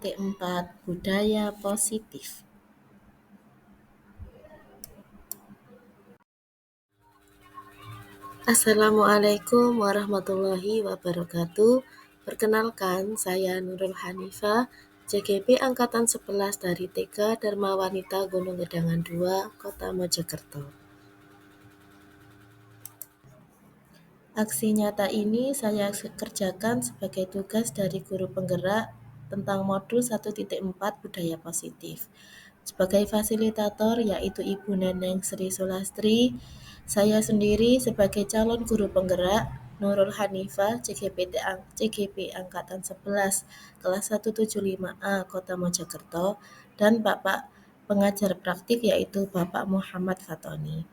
1.4 Budaya Positif. Assalamualaikum warahmatullahi wabarakatuh. Perkenalkan, saya Nurul Hanifah, JGP Angkatan 11 dari TK Dharma Wanita Gunung Gedangan 2, Kota Mojokerto. Aksi nyata ini saya kerjakan sebagai tugas dari guru penggerak tentang modul 1.4 Budaya Positif. Sebagai fasilitator yaitu Ibu Neneng Sri Sulastri, saya sendiri sebagai calon guru penggerak Nurul Hanifah CGP Angkatan 11 kelas 175A Kota Mojokerto dan Bapak pengajar praktik yaitu Bapak Muhammad Fatoni.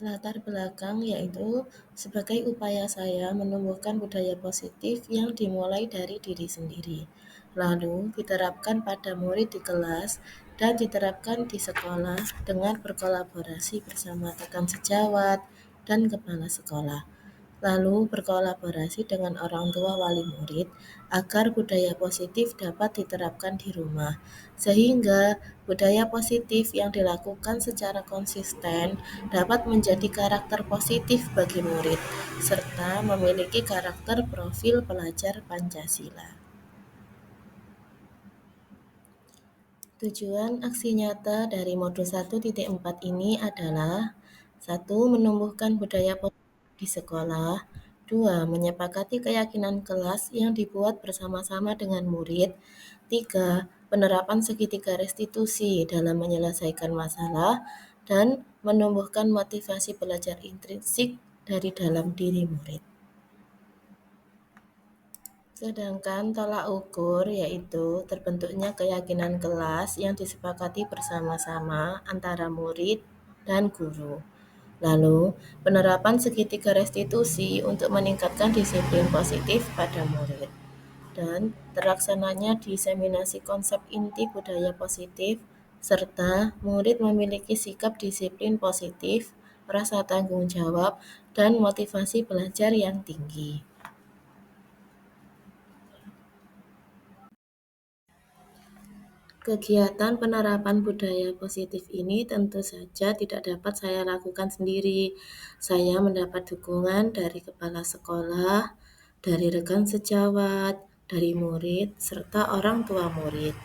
Latar belakang yaitu sebagai upaya saya menumbuhkan budaya positif yang dimulai dari diri sendiri, lalu diterapkan pada murid di kelas dan diterapkan di sekolah dengan berkolaborasi bersama rekan sejawat dan kepala sekolah. Lalu berkolaborasi dengan orang tua wali murid agar budaya positif dapat diterapkan di rumah, sehingga budaya positif yang dilakukan secara konsisten dapat menjadi karakter positif bagi murid, serta memiliki karakter profil pelajar Pancasila. Tujuan aksi nyata dari modul 1.4 ini adalah 1. Menumbuhkan budaya positif di sekolah. 2. Menyepakati keyakinan kelas yang dibuat bersama-sama dengan murid. 3. Penerapan segitiga restitusi dalam menyelesaikan masalah. Dan menumbuhkan motivasi belajar intrinsik dari dalam diri murid. Sedangkan tolak ukur yaitu terbentuknya keyakinan kelas yang disepakati bersama-sama antara murid dan guru. Lalu, penerapan segitiga restitusi untuk meningkatkan disiplin positif pada murid. Dan terlaksananya diseminasi konsep inti budaya positif, serta murid memiliki sikap disiplin positif, rasa tanggung jawab, dan motivasi belajar yang tinggi. Kegiatan penerapan budaya positif ini tentu saja tidak dapat saya lakukan sendiri. Saya mendapat dukungan dari kepala sekolah, dari rekan sejawat, dari murid, serta orang tua murid.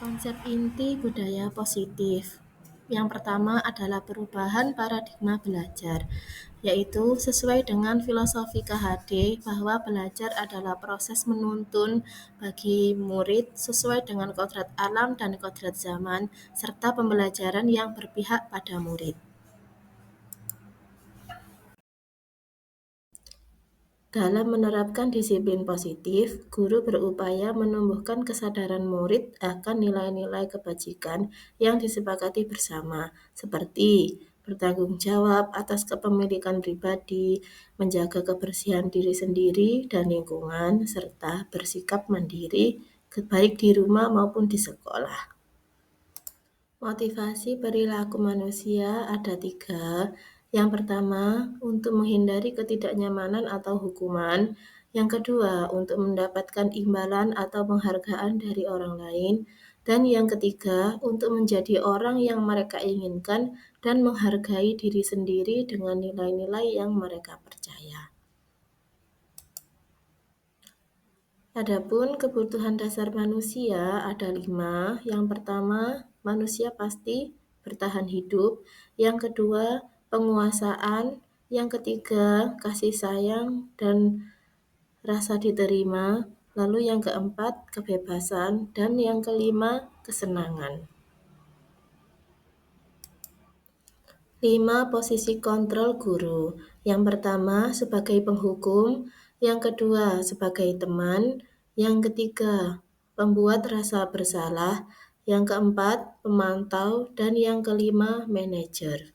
Konsep inti budaya positif. Yang pertama adalah perubahan paradigma belajar, yaitu sesuai dengan filosofi KHD bahwa belajar adalah proses menuntun bagi murid sesuai dengan kodrat alam dan kodrat zaman, serta pembelajaran yang berpihak pada murid. Dalam menerapkan disiplin positif, guru berupaya menumbuhkan kesadaran murid akan nilai-nilai kebajikan yang disepakati bersama, seperti bertanggung jawab atas kepemilikan pribadi, menjaga kebersihan diri sendiri dan lingkungan, serta bersikap mandiri, baik di rumah maupun di sekolah. Motivasi perilaku manusia ada 3. Yang pertama, untuk menghindari ketidaknyamanan atau hukuman. Yang kedua, untuk mendapatkan imbalan atau penghargaan dari orang lain. Dan yang ketiga, untuk menjadi orang yang mereka inginkan dan menghargai diri sendiri dengan nilai-nilai yang mereka percaya. Adapun kebutuhan dasar manusia ada 5. Yang pertama, manusia pasti bertahan hidup. Yang kedua, penguasaan. Yang ketiga, kasih sayang dan rasa diterima. Lalu yang keempat, kebebasan. Dan yang kelima, kesenangan. 5. Posisi kontrol guru. Yang pertama, sebagai penghukum. Yang kedua, sebagai teman. Yang ketiga, pembuat rasa bersalah. Yang keempat, pemantau. Dan yang kelima, manajer.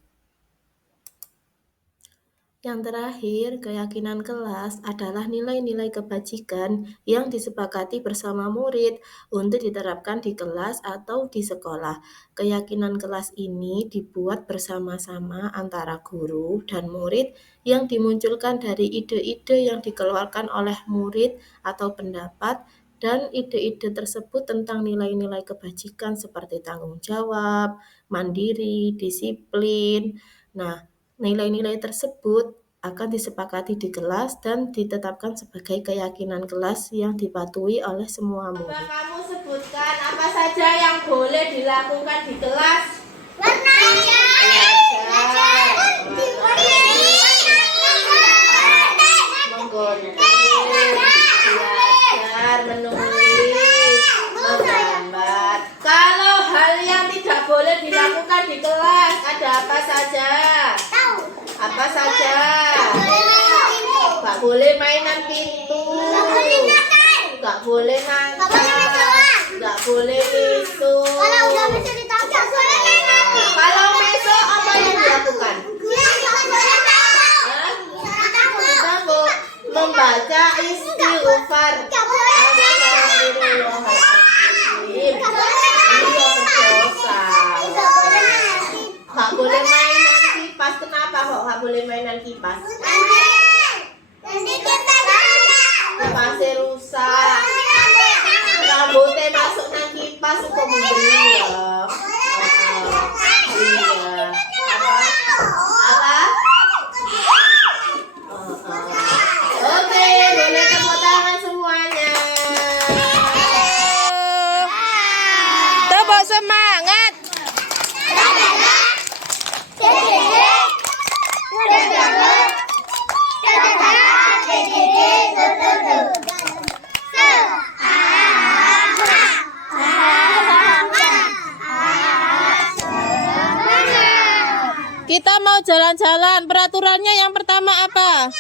Yang terakhir, keyakinan kelas adalah nilai-nilai kebajikan yang disepakati bersama murid untuk diterapkan di kelas atau di sekolah. Keyakinan kelas ini dibuat bersama-sama antara guru dan murid yang dimunculkan dari ide-ide yang dikeluarkan oleh murid atau pendapat, dan ide-ide tersebut tentang nilai-nilai kebajikan seperti tanggung jawab, mandiri, disiplin. Nah, nilai-nilai tersebut akan disepakati di kelas dan ditetapkan sebagai keyakinan kelas yang dipatuhi oleh semua Coba murid. kamu sebutkan apa saja yang boleh dilakukan di kelas. Menggunting, belajar, menulis, menggambar. Kalau hal yang tidak boleh dilakukan di kelas ada apa saja? Apa saja? Gak boleh mainan pintu, gak boleh nangkap, gak boleh besok. Kalau besok apa yang dilakukan? Kita membaca istighfar. Astagfirullahaladzim. Iya berdosa. Gak boleh mainan kipas. Kenapa kok gak boleh mainan kipas? Kipasnya rusak. Rambutnya masuk nang kipas untuk membeli ya. Iya. Apa? Oke, boleh tepuk tangan semuanya. Tepuk semangat. Kita mau jalan-jalan. Peraturannya yang pertama apa?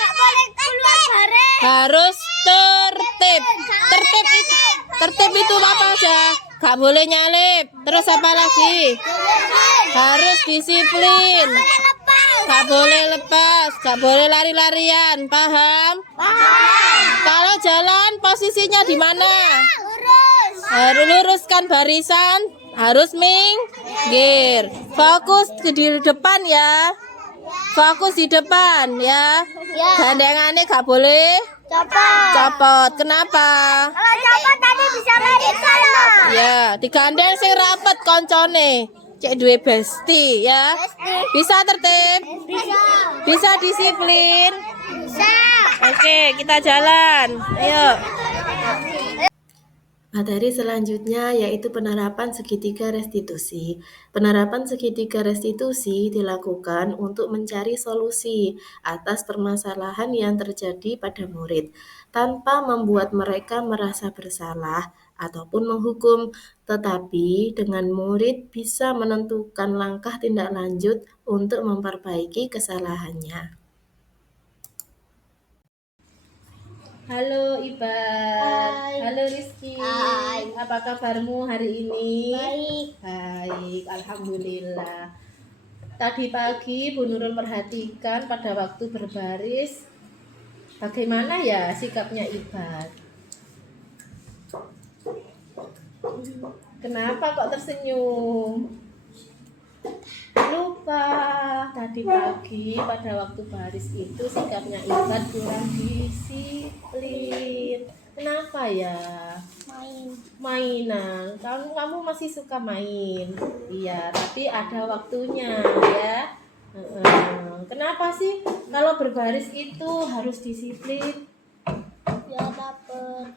Harus tertib. Tertib itu apa aja? Gak boleh nyalip. Terus apa lagi? Harus disiplin. Gak boleh lepas. Gak boleh lari-larian. Paham? Kalau jalan posisinya di mana? Harus luruskan barisan. Harus minggir. Fokus di depan ya. Fokus di depan ya. Gandengannya gak boleh copot. Kenapa? Kalau copot tadi bisa meriksa loh. Ya, digandeng sing rapet koncone. Cek duwe besti ya. Bisa tertib? Bisa disiplin? Bisa. Oke, kita jalan. Ayo. Materi selanjutnya yaitu penerapan segitiga restitusi. Penerapan segitiga restitusi dilakukan untuk mencari solusi atas permasalahan yang terjadi pada murid, tanpa membuat mereka merasa bersalah ataupun menghukum, tetapi dengan murid bisa menentukan langkah tindak lanjut untuk memperbaiki kesalahannya. Halo Iban. Hai. Halo Rizky. Hai. Apa kabarmu hari ini? Baik. Baik, alhamdulillah. Tadi pagi Bu Nurul perhatikan pada waktu berbaris, bagaimana ya sikapnya Iban? Kenapa kok tersenyum? Lupa tadi pagi pada waktu baris itu sikapnya Iban kurang disiplin. Kenapa ya? Mainan. Kamu masih suka main. Iya, tapi ada waktunya ya. Kenapa sih kalau berbaris itu harus disiplin? Ya dapet.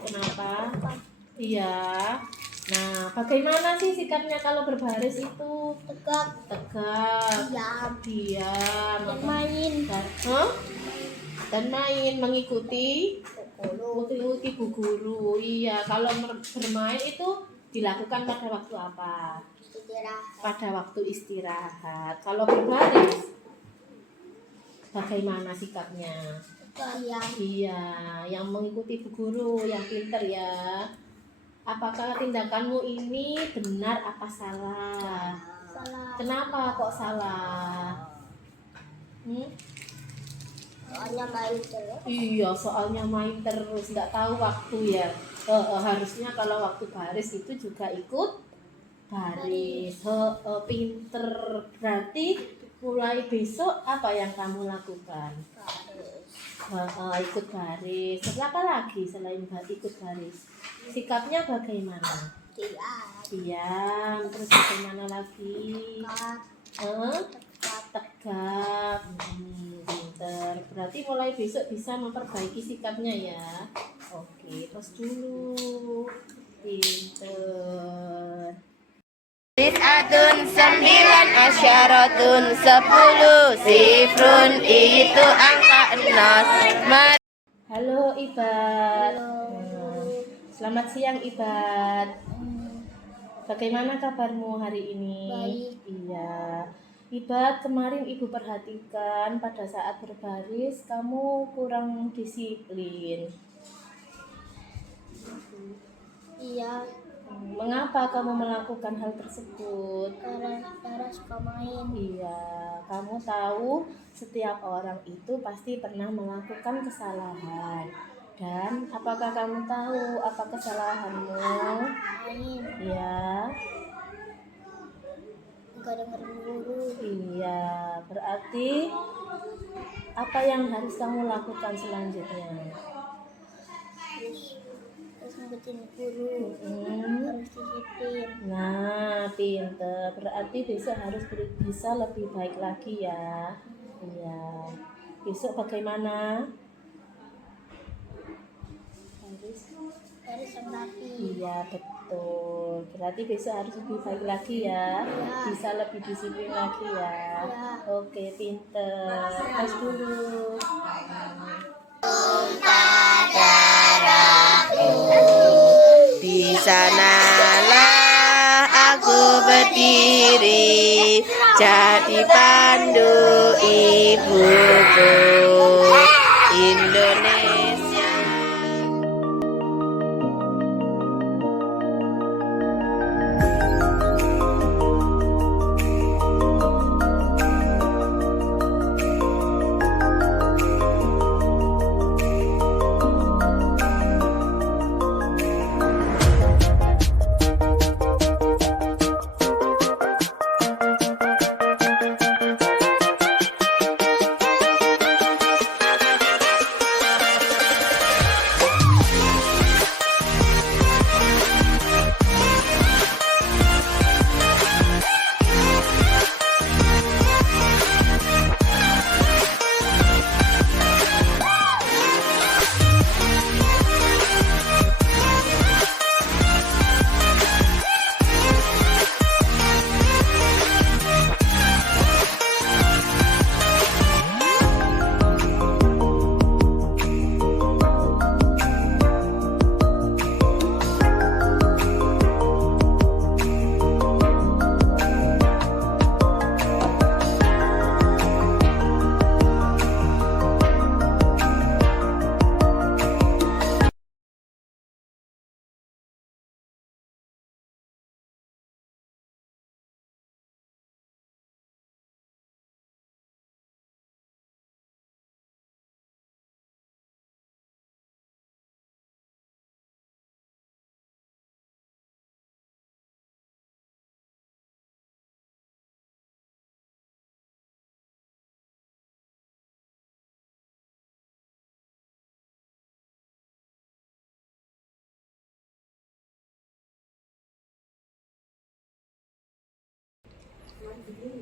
Kenapa? Iya. Nah, bagaimana sih sikapnya kalau berbaris itu? Tegak. Tegak. Diam. Dan main. Dan main, mengikuti bu guru. Iya, kalau bermain itu dilakukan pada waktu apa? Istirahat. Pada waktu istirahat. Kalau berbaris, bagaimana sikapnya? Diam. Iya, yang mengikuti bu guru, yang pinter ya. apakah tindakanmu ini benar apa salah? Salah. Kenapa kok salah? Soalnya main terus. Iya, soalnya main terus, nggak tahu waktu ya. Harusnya kalau waktu baris itu juga ikut baris. Pinter. Berarti mulai besok apa yang kamu lakukan? Ikut baris. Terus apa lagi selain ikut baris? Sikapnya bagaimana? Diam. Terus bagaimana lagi? Tegap. Pinter. Berarti mulai besok bisa memperbaiki sikapnya ya. Oke, terus dulu. Pinter. Tis'atun 9 asyaratun 10 sifrun itu angka 6. Halo Ibad. Selamat siang Ibad. Bagaimana kabarmu hari ini? Baik. Iya. Ibad, kemarin Ibu perhatikan pada saat berbaris kamu kurang disiplin. Iya, Mengapa kamu melakukan hal tersebut? karena suka main. Iya, kamu tahu setiap orang itu pasti pernah melakukan kesalahan. Dan apakah kamu tahu apa kesalahanmu? Main, Iya. nggak dengerin guru. Iya, berarti apa yang harus kamu lakukan selanjutnya? Terus ngikutin guru. Hmm. Harus disiplin. Nah, pinter. Berarti besok harus bisa lebih baik lagi ya. Iya. Besok bagaimana? Harus yang rapi. Iya, betul. Berarti besok harus lebih baik lagi ya. Bisa lebih disiplin lagi ya. Oke, pinter. Tes dulu. Di sanalah aku berdiri jadi pandu ibuku Indonesia.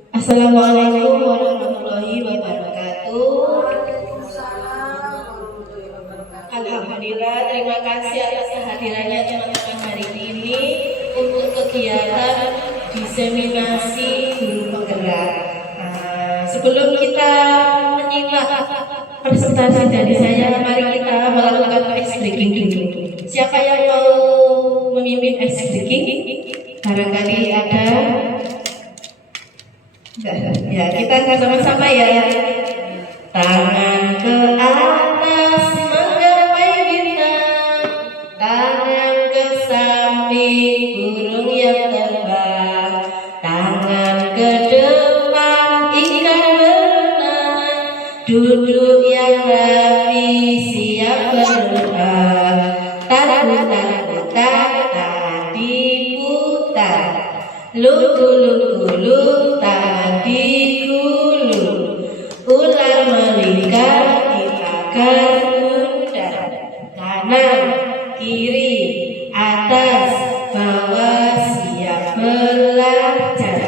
Assalamualaikum warahmatullahi wabarakatuh. Alhamdulillah, terima kasih atas kehadirannya teman-teman hari ini untuk kegiatan diseminasi guru penggerak. Sebelum kita menyimak presentasi dari saya, mari kita melakukan ice breaking dulu. Siapa yang mau memimpin ice breaking? Barangkali ada. Ya, kita sama-sama ya. Tangan ke atas menggapai bintang, tangan ke samping yang rapi siap berdoa. Taku tadi putar, luku tadi gulu, ular melingkar di pagar bundar. Kanan, kiri, atas, bawah siap belajar.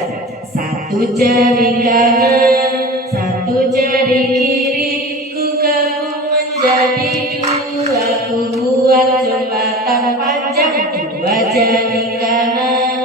Satu jari kanan, satu jari kiri, ku gabung menjadi dua, ku buat jembatan panjang. Dua jari kanan,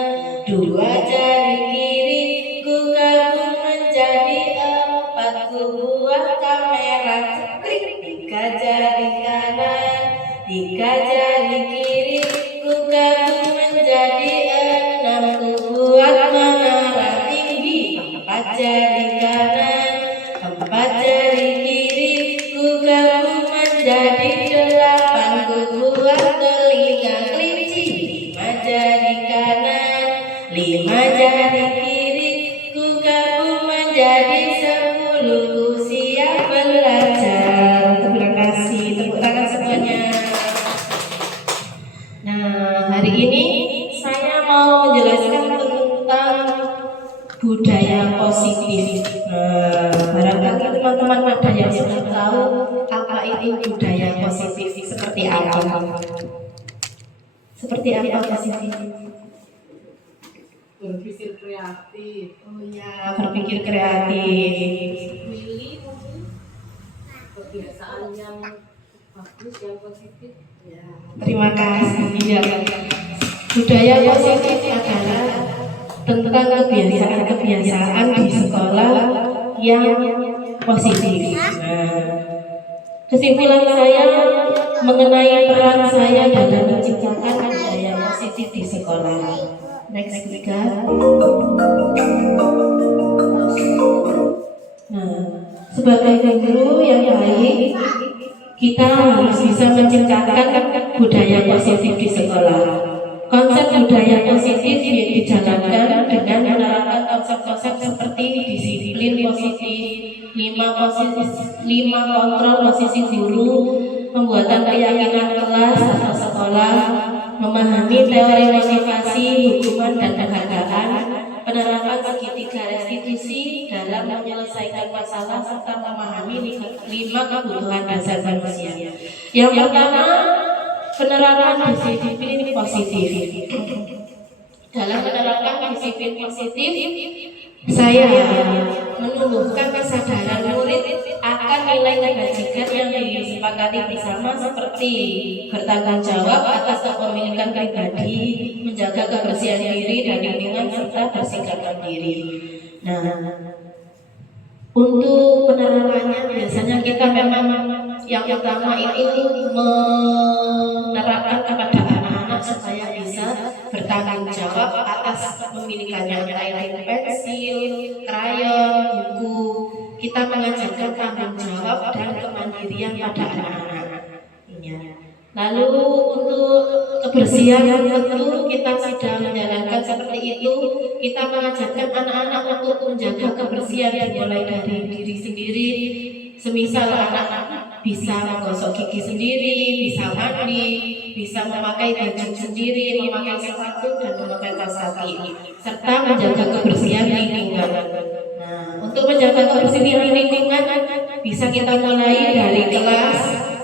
dua jari kiri, ku gabung menjadi empat, ku buat kamera cekrik. Tiga jari kanan, tiga jari kiri, ku gabung menjadi enam, ku buat menara tinggi. Empat jari kanan, empat jari kiri, ku gabung menjadi delapan, ku buat telinga kelinci. Lima jari kanan, lima jari kiri, ku gabung menjadi 10, ku siap belajar. Terima kasih, tepuk tangan semuanya. Nah, hari ini saya mau menjelaskan tentang budaya positif. Barangkali teman-teman ada yang sudah tahu apa itu budaya positif, seperti apa? Seperti apa positif? Berpikir kreatif. Oh ya, berpikir kreatif. Milih mungkin kebiasaan yang bagus, yang positif. Ya, terima kasih. Ya, budaya positif adalah tentang kebiasaan-kebiasaan di sekolah yang positif. Kesimpulan saya mengenai peran saya dalam menciptakan budaya positif di sekolah. Next, tiga. Nah, sebagai guru yang baik, kita harus bisa menciptakan budaya positif di sekolah. Konsep budaya positif yang dijalankan dengan menerapkan konsep-konsep seperti disiplin positif, 5 kontrol posisi guru, pembuatan keyakinan kelas atau sekolah, memahami teori motivasi, hukuman dan penghargaan, penerapan segitiga restitusi dalam menyelesaikan masalah serta memahami 5 kebutuhan dasar manusia. Yang pertama, penerapan disiplin positif. Dalam menerapkan disiplin positif, saya menumbuhkan kesadaran murid akan nilai kebajikan yang disepakati bersama seperti bertanggung jawab atas kepemilikan pribadi, menjaga kebersihan diri dan lingkungan serta bersikap mandiri. Nah, untuk penerapannya biasanya kita memang yang utama itu menerapkan kepada anak-anak supaya bisa bertanggung jawab atas kepemilikannya, yaitu pensil, krayon, buku. Kita mengajarkan tanggung jawab dan kemandirian pada anak-anak. Lalu untuk kebersihan tentu kita sudah menjalankan seperti itu. Kita mengajarkan anak-anak untuk menjaga kebersihan dimulai dari diri sendiri. Semisal anak-anak bisa menggosok gigi sendiri, bisa mandi, bisa memakai baju sendiri, memakai sepatu dan memakai kaos kaki, serta menjaga kebersihan lingkungan. Nah, untuk menjaga kebersihan lingkungan bisa kita mulai dari kelas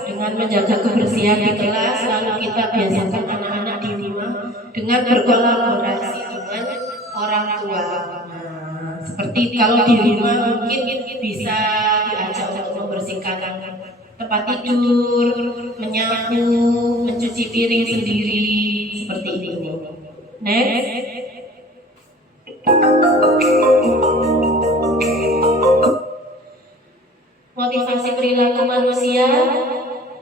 dengan menjaga kebersihan di kelas, lalu kita biasakan anak-anak di rumah dengan berkolaborasi dengan orang tua. Nah, seperti kalau di rumah mungkin bisa diajak untuk membersihkan tempat tidur, menyapu, mencuci piring sendiri, seperti ini. Next. Motivasi perilaku manusia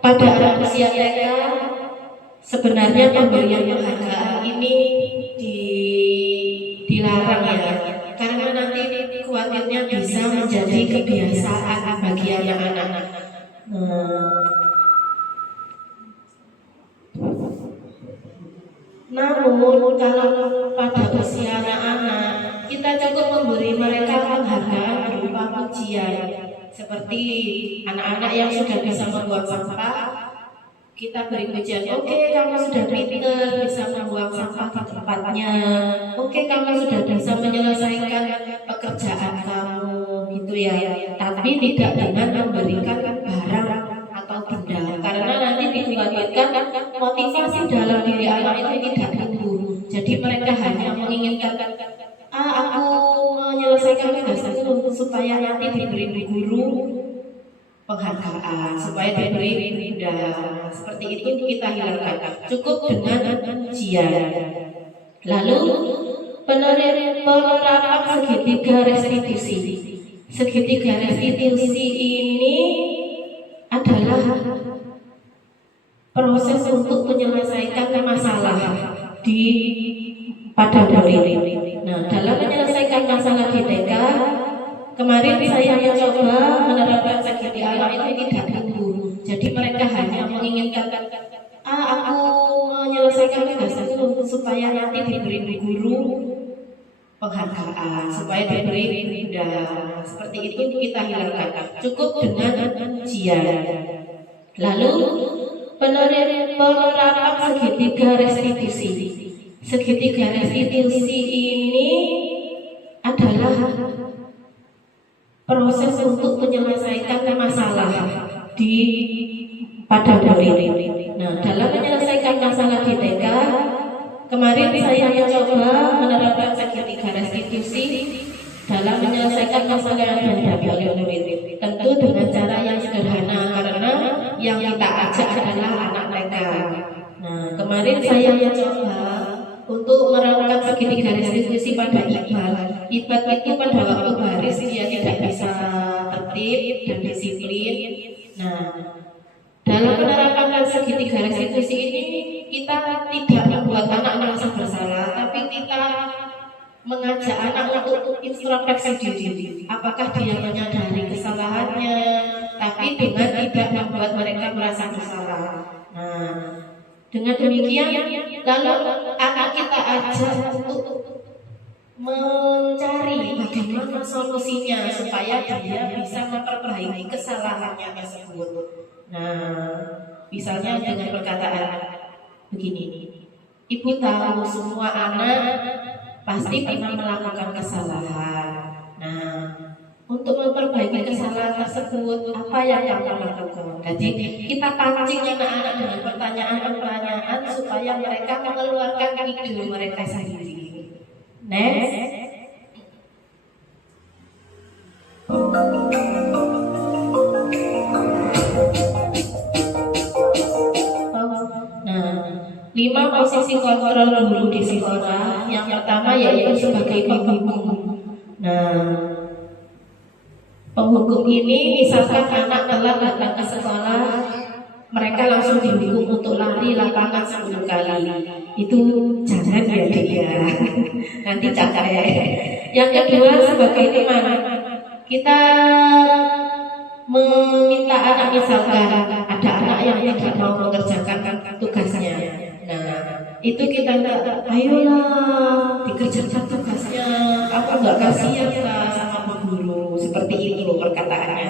pada anak usia TK, sebenarnya pemberian penghargaan ini dilarang ya, karena nanti khawatirnya bisa menjadi kebiasaan bagi anak-anak. Namun kalau pada usia anak-anak kita cukup memberi mereka penghargaan berupa pujian, Seperti anak-anak yang sudah bisa membuang sampah, kita beri pujian. Oke, kamu sudah pintar bisa membuang sampah di tempatnya. Oke, kamu sudah bisa menyelesaikan pekerjaan kamu, gitu ya. Tapi tidak dengan memberikan barang atau benda, karena nanti dikhawatirkan motivasi dalam diri anak itu tidak tumbuh. Jadi mereka hanya menginginkan, aku menyelesaikan tugasku supaya nanti diberi guru penghargaan, supaya diberi benda. Seperti itu kita hilangkan. Cukup dengan ujian. Lalu penerapan segitiga restitusi. Segitiga restitusi ini adalah proses untuk menyelesaikan masalah pada murid. Nah, dalam menyelesaikan masalah di TK, kemarin saya mencoba menerapkan segitiga itu tidak tumbuh. Jadi mereka hanya menginginkan, aku menyelesaikan tugasku supaya nanti diberi guru penghargaan, supaya diberi benda. Seperti itu kita hilangkan. Cukup dengan ujian. Lalu penerapan segitiga restitusi. Segitiga restitusi ini adalah proses untuk menyelesaikan masalah pada murid. Nah, dalam menyelesaikan masalah di TK, kemarin saya mencoba menerapkan segitiga restitusi dalam menyelesaikan masalah yang dihadapi oleh murid. Tentu dengan cara yang sederhana, karena yang kita ajak adalah anak TK. Nah, kemarin saya mencoba untuk menerapkan segitiga restitusi pada Iqbal. Iqbal itu pada waktu baris dia tidak bisa tertib dan disiplin. Nah, dalam penerapan segitiga restitusi ini kita tidak membuat anak merasa bersalah, tapi kita mengajak anak untuk introspeksi diri. Apakah dia menyadari kesalahannya, tapi dengan tidak membuat mereka merasa bersalah. Nah, dengan demikian, lalu anak kita ajak untuk mencari bagaimana solusinya supaya dia bisa memperbaiki kesalahannya tersebut. Nah, misalnya dengan perkataan begini, Ibu tahu semua anak pasti pernah melakukan kesalahan. Nah, untuk memperbaiki kesalahan tersebut, apa yang kamu lakukan? Jadi kita pancing anak-anak dengan pertanyaan-pertanyaan supaya mereka mengeluarkan ide mereka sendiri. Next. Nah, 5 posisi kontrol guru di sekolah. Yang pertama yaitu sebagai penghukum. Nah, penghukum ini misalkan anak telat datang ke sekolah, mereka langsung dihukum untuk lari lapangan 10 kali. Itu jangan ya dia. Nanti capek. Yang kedua sebagai teman, kita meminta anak, misalkan ada anak yang tidak mau mengerjakan tugasnya. Nah, itu kita minta, ayolah dikerjakan tugasnya. Aku nggak kasihan lah sama Bu Guru. Seperti itu perkataannya.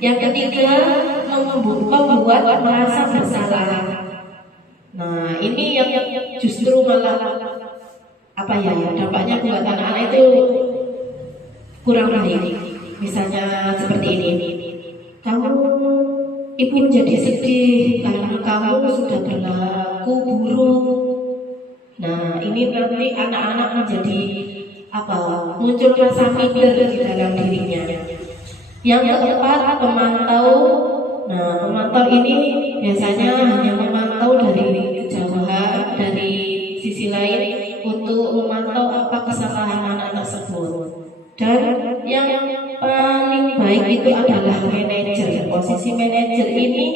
Yang ketiga, membuat merasa bersalah. Nah, ini yang justru malah dampaknya buat anak-anak itu kurang baik. Misalnya seperti ini, ibu jadi sedih karena kamu sudah berlaku buruk. Nah, ini berarti anak-anak menjadi muncul rasa minder di dalam dirinya. Yang keempat, pemantau. Nah, pemantau ini biasanya hanya memantau dari kejauhan, dari sisi lain untuk memantau apa kesalahan anak tersebut. Dan yang paling baik itu adalah manajer. Posisi manajer ini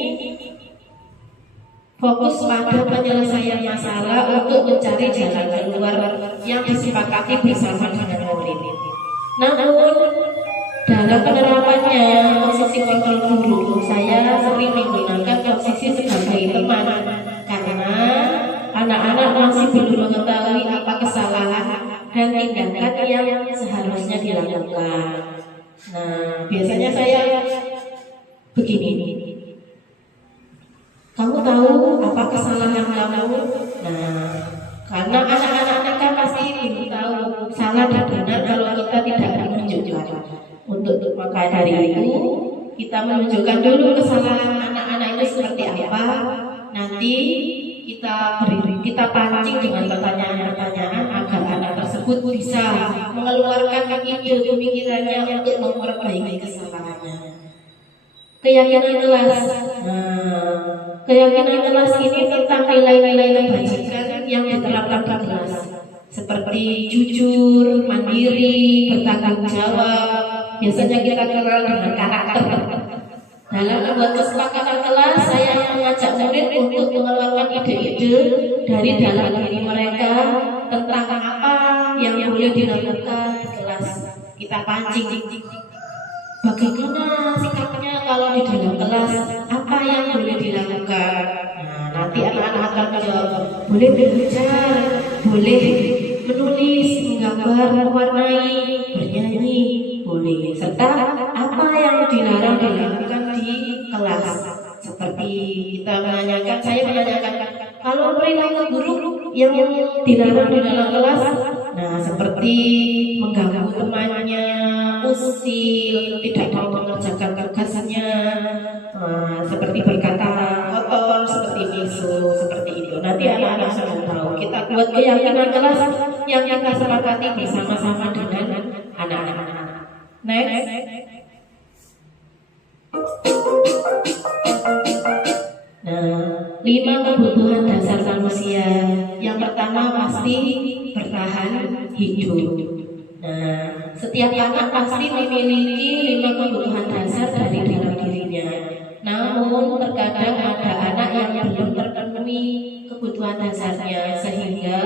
fokus pada penyelesaian masalah untuk mencari jalan keluar yang disepakati bersama dengan murid. Namun dalam penerapannya posisi kontrol guru, saya sering menggunakan posisi sebagai teman karena anak-anak masih belum mengetahui apa kesalahan dan tindakan yang seharusnya dilakukan. Nah, biasanya saya apa kesalahan kamu? Nah, karena anak-anak kan pasti belum tahu salah dan benar kalau kita tidak menunjukkan. Untuk maka dari itu kita menunjukkan dulu kesalahan anak-anak itu seperti apa. Nanti kita pancing dengan pertanyaan-pertanyaan agar anak tersebut bisa mengeluarkan ide pemikirannya untuk memperbaiki kesalahannya. Keyakinan kelas. Keyakinan kelas ini tentang nilai-nilai kebajikan yang diterapkan di kelas, seperti jujur, mandiri, bertanggung jawab. Biasanya kita kenal dengan karakter. Dalam membuat kesepakatan kelas, saya mengajak murid untuk mengeluarkan ide-ide dari dalam diri mereka tentang apa yang boleh dilakukan di kelas. Kita pancing. Bagaimana sikapnya kalau di dalam kelas? Apa yang boleh dilakukan? Nah, nanti anak-anak akan menjawab, boleh belajar, boleh menulis, menggambar, mewarnai, bernyanyi, boleh. Serta apa yang dilarang dilakukan di kelas? Seperti saya menanyakan, kalau perilaku buruk yang dilarang di dalam kelas, nah seperti mengganggu temannya, usil, tidak mau mengerjakan tugasnya, seperti berkata kotor, seperti miso, seperti itu. Nanti anak-anak sudah tahu. Kita buat keyakinan kelas yang kita sepakati bersama-sama dengan anak-anak. Next. Nah, 5 kebutuhan dasar manusia. Yang pertama pasti bertahan hidup. Nah, setiap anak pasti memiliki 5 kebutuhan dasar dari dalam dirinya. Namun terkadang ada anak yang belum terpenuhi kebutuhan dasarnya, sehingga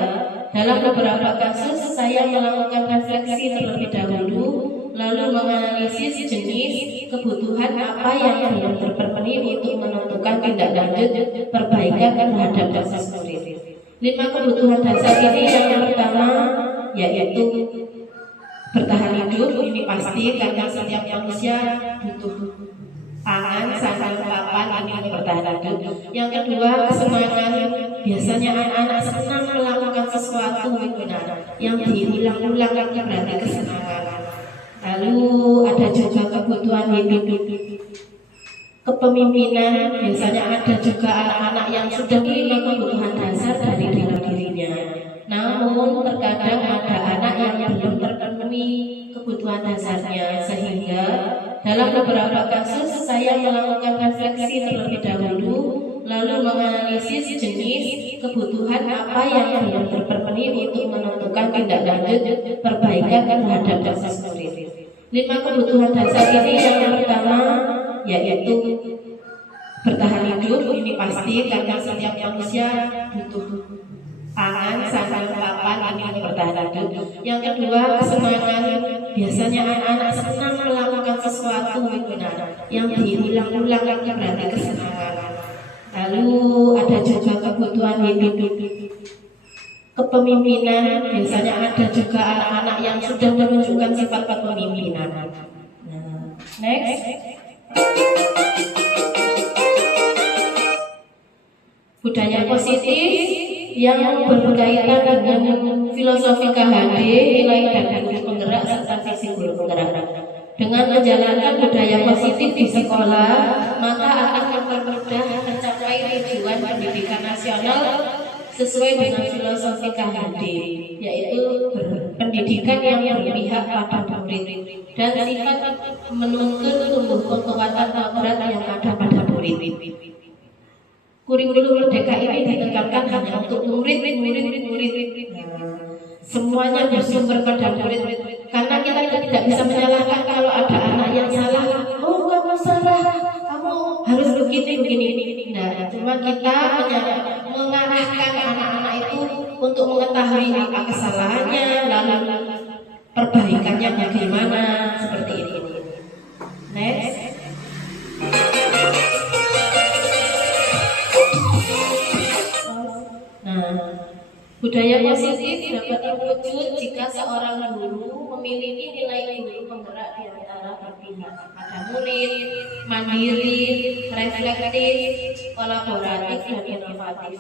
dalam beberapa kasus saya melakukan refleksi terlebih dahulu, lalu menganalisis jenis kebutuhan apa yang belum terpenuhi untuk menentukan tindak lanjut perbaikan terhadap kasus murid. 5 kebutuhan dasar ini yang pertama yaitu bertahan hidup. Ini pasti karena setiap manusia butuh pangan, sandang, papan, ini bertahan hidup. Yang kedua, kesenangan. Biasanya anak-anak senang melakukan sesuatu yang diulang-ulang lagi, berarti kesenangan. Lalu ada juga kebutuhan hidup, kepemimpinan. Biasanya ada juga anak-anak yang sudah memiliki kebutuhan dasar dari dalam dirinya. Namun terkadang ada anak yang belum terpenuhi kebutuhan dasarnya, sehingga dalam beberapa kasus saya melakukan refleksi terlebih dahulu, lalu menganalisis jenis kebutuhan apa yang belum terpenuhi untuk menentukan tindak lanjut perbaikan terhadap kasus murid. 5 kebutuhan dasar ini yang pertama yaitu bertahan hidup. Ini pasti karena setiap manusia butuh pangan, sandang, papan, ini bertahan hidup. Yang kedua, kesenangan. Biasanya anak-anak senang melakukan sesuatu yang diulang-ulang lagi, berarti kesenangan. Lalu ada juga kebutuhan hidup, kepemimpinan. Biasanya ada juga anak-anak yang sudah menunjukkan sifat kepemimpinan. Next. Budaya positif yang berkaitan dengan filosofi KHD, nilai dan guru penggerak serta visi guru penggerak. Dengan menjalankan budaya positif di sekolah, maka akan mempermudah tercapai tujuan pendidikan nasional sesuai dengan filosofi KHD, yaitu pendidikan yang berpihak pada murid dan sifat menuntut tumbuh kekuatan kodrat yang ada pada murid. Kurikulum Merdeka ini ditekankan hanya untuk murid. Semuanya bersumber pada murid, karena kita tidak bisa menyalahkan kalau ada anak yang salah. Oh, kamu salah, kamu harus begini. Nah, cuma kita mengarahkan anak-anak itu untuk mengetahui apa kesalahannya, lalu perbaikannya bagaimana, seperti ini. Next. Budaya positif dapat terwujud jika seorang guru memiliki nilai guru penggerak di antara antara berpihak kepada murid, mandiri, reflektif, kolaboratif, dan inovatif.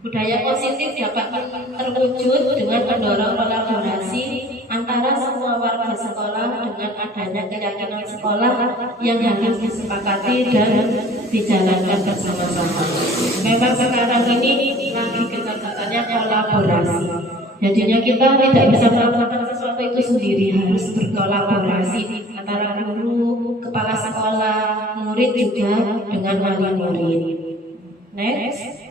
Budaya positif dapat terwujud dengan mendorong kolaborasi antara semua warga sekolah dengan adanya keyakinan sekolah yang harus disepakati dan dijalankan bersama-sama. Memang sekarang ini lagi kecenderungannya kolaborasi. Jadinya kita tidak bisa melakukan sesuatu itu sendiri, harus berkolaborasi antara guru, kepala sekolah, murid juga dengan wali murid. Next.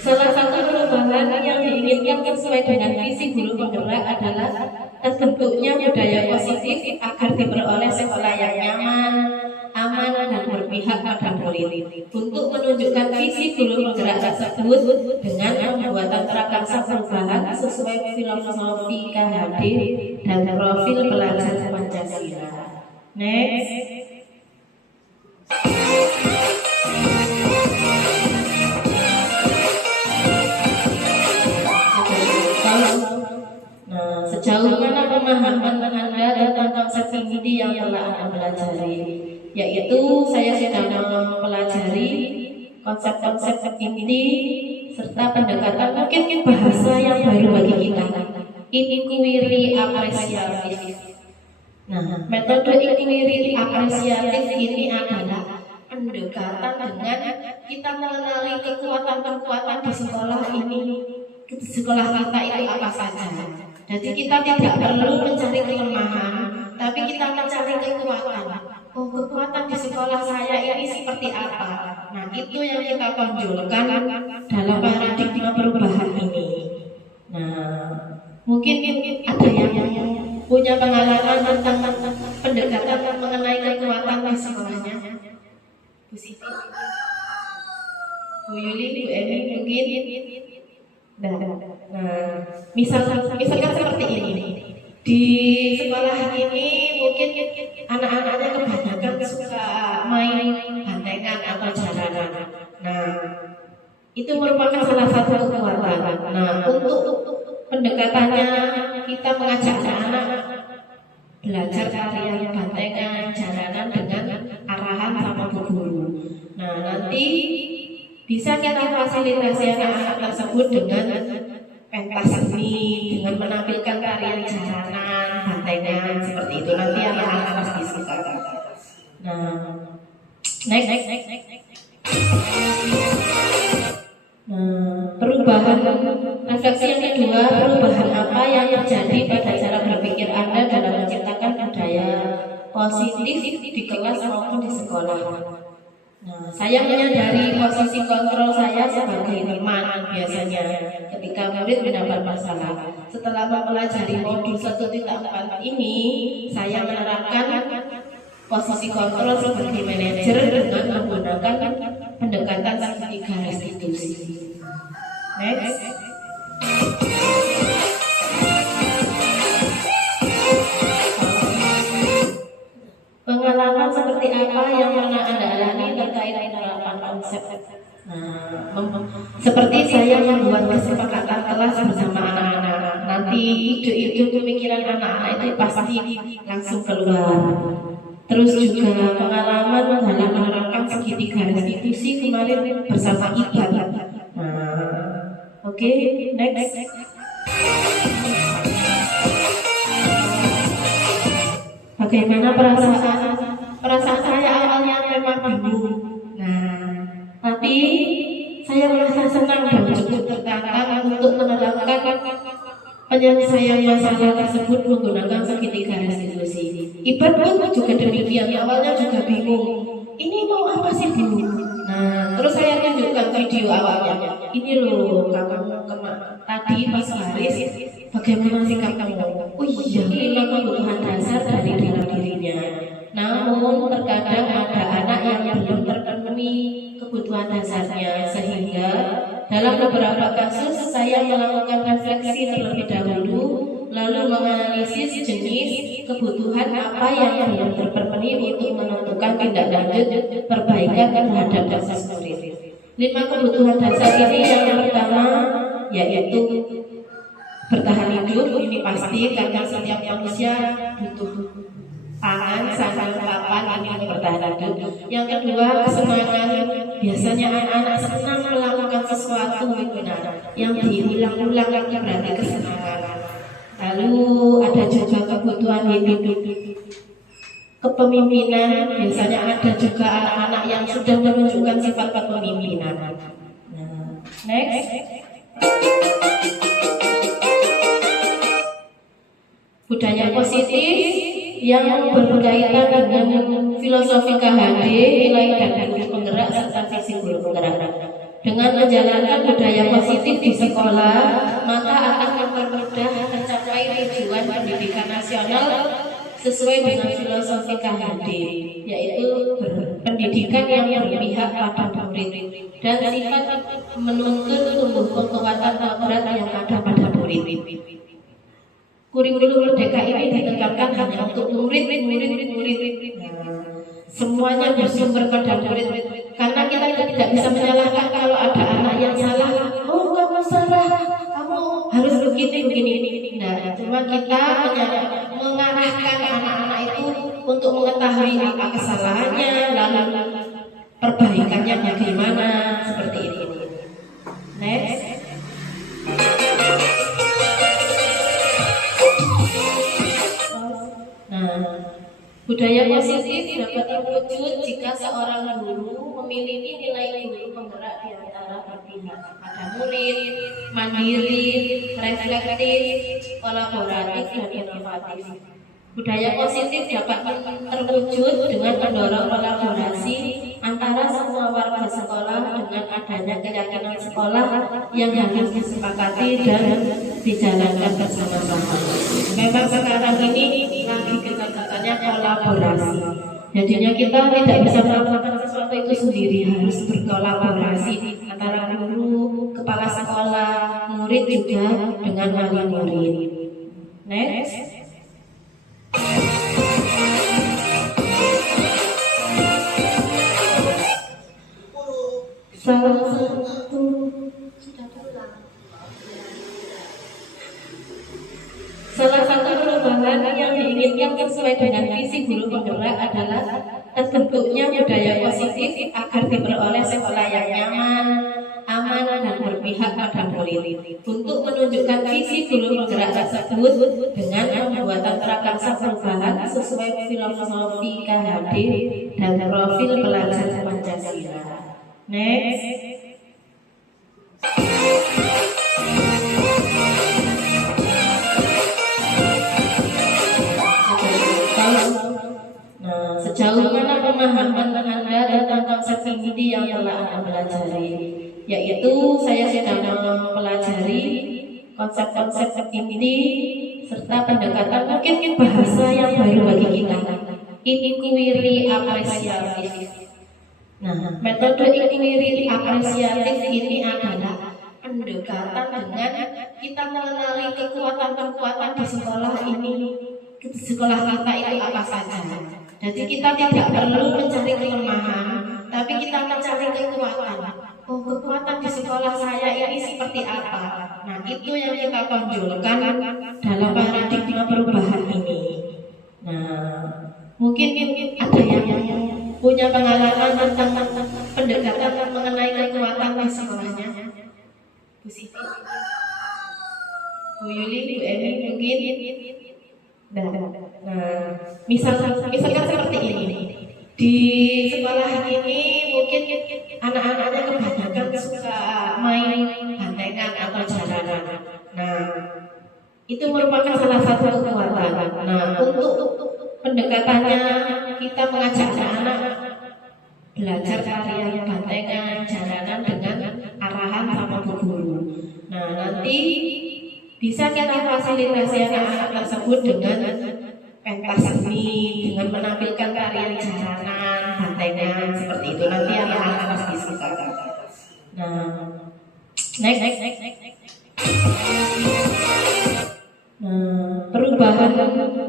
Salah satu perubahan yang diinginkan sesuai dengan visi guru penggerak adalah terbentuknya budaya positif agar diperoleh sekolah yang nyaman, aman, dan berpihak pada murid. Untuk menunjukkan visi guru penggerak tersebut dengan pembuatan prakarsa perubahan sesuai filosofi KHD dan profil pelajar Pancasila. Next. Nah, sejauh mana pemahaman Anda tentang konsep inti yang telah Anda pelajari? Yaitu saya sudah mempelajari konsep-konsep inti serta pendekatan mungkin bahasa yang baru bagi kita. Inquiry apresiatif. Nah, metode inquiry apresiatif ini adalah pendekatan dengan kita mengenali kekuatan-kekuatan di sekolah ini. Sekolah kita itu apa saja. Jadi kita tidak perlu mencari kelemahan, tapi kita mencari kekuatan. Oh, kekuatan di sekolah saya ini seperti apa? Nah, itu yang kita tonjolkan dalam paradigma perubahan ini. Nah, mungkin ada yang punya pengalaman tentang pendekatan mengenai kekuatan di sekolahnya. Bu Siti, Bu Yuli, Bu Emi mungkin. Nah, misalkan seperti ini. Di sekolah ini mungkin anak-anaknya kebanyakan suka main bantengan atau jaranan. Nah, itu merupakan salah satu kekuatan. Nah, untuk pendekatannya kita mengajak anak-anak belajar tarian bantengan, jaranan dengan arahan sama bu guru. Nah, nanti bisa kita fasilitasi anak-anak tersebut dengan pentas seni, dengan menampilkan tarian jaranan, bantengan seperti itu. Nanti anak-anak pasti suka. Nah, next. Perubahan refleksi yang kedua, perubahan apa yang terjadi pada cara berpikir Anda dalam menciptakan budaya positif di kelas maupun di sekolah. Nah, saya menyadari posisi kontrol saya sebagai teman biasanya ketika murid mendapat masalah. Setelah mempelajari modul 1.4 ini, saya menerapkan posisi kontrol sebagai manajer dengan menggunakan pendekatan segitiga restitusi. Next. Pengalaman seperti apa yang pernah Anda alami terkait penerapan konsep? Nah, seperti saya membuat kesepakatan kelas bersama anak-anak. Nanti ide-ide pemikiran anak-anak itu pasti langsung keluar. Terus juga pengalaman dalam menerapkan segitiga restitusi kemarin bersama Iban. Nah, oke, next. Bagaimana perasaan saya awalnya memang bingung. Nah, tapi saya merasa senang dan cukup tertantang untuk menerapkan penyelesaian masalah tersebut menggunakan segitiga restitusi. Iban pun juga demikian, awalnya juga bingung. Ini mau apa sih Bu? Nah, terus saya tunjukkan video awalnya. Ini loh, kamu tadi pas Haris, bagaimana sikap kamu? Oh iya, 5 kebutuhan dasar dari dalam dirinya. Namun terkadang ada anak yang belum terpenuhi kebutuhan dasarnya, sehingga dalam beberapa kasus saya melakukan refleksi terlebih dahulu lalu menganalisis jenis kebutuhan apa yang belum terpenuhi untuk menentukan tindak lanjut perbaikan terhadap proses murid. 5 kebutuhan dasar ini yang pertama yaitu bertahan hidup, ini pasti karena setiap manusia butuh pangan, sandang, papan, ini bertahan hidup. Yang kedua, kesenangan. Biasanya anak-anak senang melakukan sesuatu yang diulang-ulang lagi berarti kesenangan. Lalu ada juga kebutuhan hidup, kepemimpinan. Biasanya ada juga anak-anak yang sudah menunjukkan sifat kepemimpinan. Nah, next. Budaya positif yang berkaitan dengan filosofi KHD, nilai dan guru penggerak serta visi guru penggerak. Dengan menjalankan budaya positif di sekolah, maka akan mempermudah tercapai tujuan pendidikan nasional sesuai dengan filosofi KHD, yaitu pendidikan yang berpihak pada murid dan sifat menuntut tumbuh kekuatan kodrat yang ada pada murid. Kurikulum Merdeka ini ditekankan hanya untuk murid. Semuanya bersumber pada murid. Karena kita tidak bisa menyalahkan kalau ada anak yang salah. Oh, kamu salah, kamu harus begini. Nah, cuma kita mengarahkan anak-anak itu untuk mengetahui apa kesalahannya, lalu perbaikannya bagaimana, seperti ini. Next. Budaya positif dapat terwujud jika seorang guru memiliki nilai guru penggerak di antara berpihak pada murid, mandiri, reflektif, kolaboratif, dan inovatif. Budaya positif dapat terwujud dengan mendorong kolaborasi antara semua warga sekolah dengan adanya keyakinan sekolah yang harus disepakati dan dijalankan bersama-sama. Memang sekarang ini lagi kegiatannya kolaborasi. Jadinya kita tidak bisa melakukan sesuatu itu sendiri, harus berkolaborasi antara guru, kepala sekolah, murid juga dengan wali murid. Next. Salah satu perubahan yang diinginkan sesuai dengan visi guru penggerak adalah terbentuknya budaya positif agar diperoleh sekolah yang nyaman, aman, dan berpihak pada murid. Untuk menunjukkan visi guru penggerak tersebut dengan pembuatan prakarsha perubahan sesuai filosofi KHD dan profil pelajar Pancasila. Next. Sejauh mana pemahaman Anda tentang konsep ini yang telah Anda pelajari? Yaitu saya sudah mempelajari konsep-konsep ini serta pendekatan mungkin bahasa yang baru bagi kita. Inquiry apresiatif. Nah, metode inquiry apresiatif ini adalah pendekatan dengan kita mengenali kekuatan-kekuatan di sekolah ini. Sekolah kita itu apa saja. Jadi kita tidak perlu mencari kelemahan, tapi kita mencari kekuatan. Oh, kekuatan di sekolah saya ini seperti apa? Nah, itu yang kita tonjolkan dalam paradigma perubahan ini. Nah, mungkin ada yang punya pengalaman tentang pendekatan mengenai kekuatan di sekolahnya. Bu Siti, Bu Yuli, Bu Emi, mungkin. Nah, misalkan seperti ini. Di sekolah ini mungkin anak-anaknya kebanyakan suka main bantengan atau jalanan. Nah, itu merupakan salah satu kekuatan. Nah, untuk pendekatannya kita mengajak anak-anak belajar karya bantengan, jalanan dengan arahan sama bu guru. Nah, nanti bisa kita fasilitasi anak-anak tersebut dengan pentas seni, dengan menampilkan karya jalanan, bantengan, seperti itu. Nanti anak-anak pasti suka. Nah, next. Nah, perubahan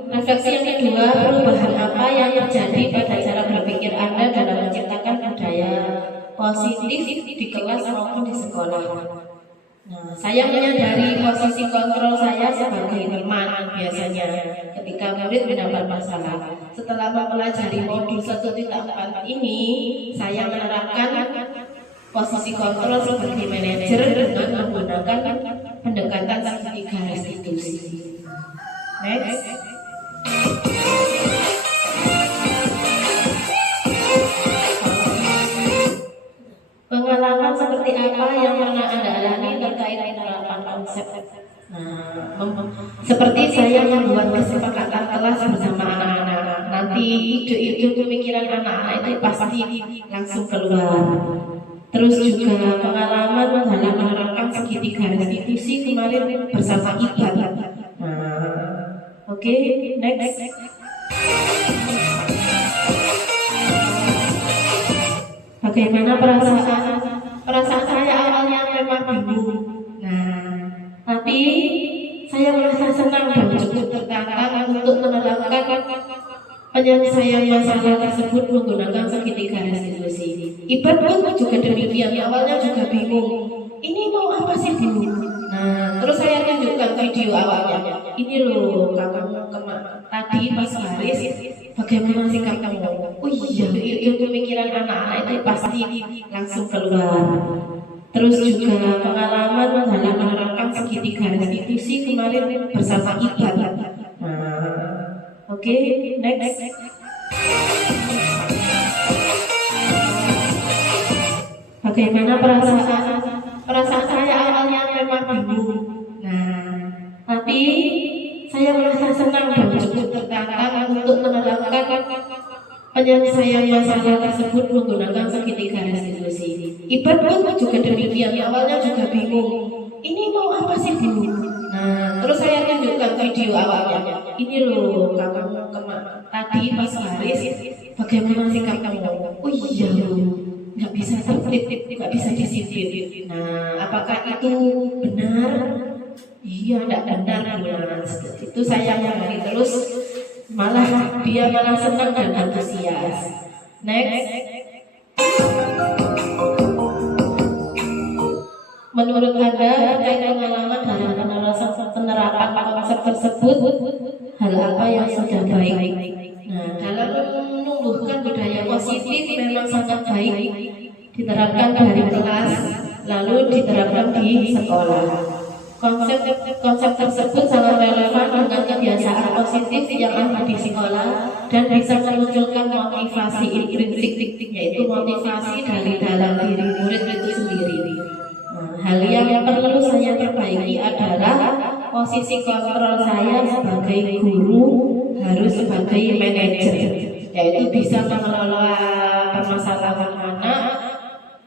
refleksi yang kedua, perubahan apa yang terjadi pada cara berpikir Anda dalam menciptakan budaya positif di kelas maupun di sekolah. Nah, saya menyadari posisi kontrol saya sebagai teman biasanya ketika murid mendapat masalah. Setelah mempelajari modul 1.4 ini, saya menerapkan posisi kontrol sebagai manajer dengan menggunakan pendekatan segitiga restitusi. Next. Pengalaman seperti apa yang pernah Anda alami terkait penerapan konsep? Seperti saya membuat kesepakatan kelas bersama anak-anak. Nanti ide-ide pemikiran anak-anak itu pasti langsung keluar. Terus juga pengalaman dalam menerapkan segitiga restitusi kemarin bersama Iban. Oke, next. Bagaimana perasaan saya awalnya memang bingung. Tapi saya merasa senang dan cukup tertantang untuk menerapkan penyelesaian masalah tersebut menggunakan segitiga restitusi. Iban pun juga demikian, awalnya juga bingung. Ini mau apa sih Bu? Terus saya tunjukkan video awalnya. Ini loh kamu tadi pas baris, bagaimana sikap kamu? Oh iya, itu pemikiran anak-anak itu pasti langsung keluar. Terus juga pengalaman dalam menerapkan segitiga restitusi kemarin bersama Iban. Oke, next. Bagaimana perasaan saya awalnya memang bingung. Tapi saya merasa senang dan cukup tertantang untuk menerapkan penyelesaian masalah tersebut menggunakan segitiga restitusi. Iban pun juga demikian, awalnya juga bingung. Ini mau apa sih Bu? Terus saya tunjukkan video awalnya. Ini loh kamu tadi pas baris, bagaimana sikap kamu? Oh iya, nggak bisa tertib, nggak bisa disiplin. Apakah itu benar? Iya, nggak benar. Itu saya yang terus malah dia malah senang dan antusias. Next. Menurut Anda terkait pengalaman dalam penerapan konsep tersebut, hal apa yang sudah baik? Dalam menumbuhkan budaya positif memang sangat baik diterapkan dari kelas, lalu diterapkan di sekolah. Konsep tersebut sangat relevan dengan kebiasaan positif yang ada di sekolah dan bisa memunculkan motivasi intrinsik, yaitu motivasi dari dalam diri murid itu sendiri. Hal yang perlu saya perbaiki adalah posisi kontrol saya sebagai guru harus sebagai manajer, yaitu bisa mengelola permasalahan anak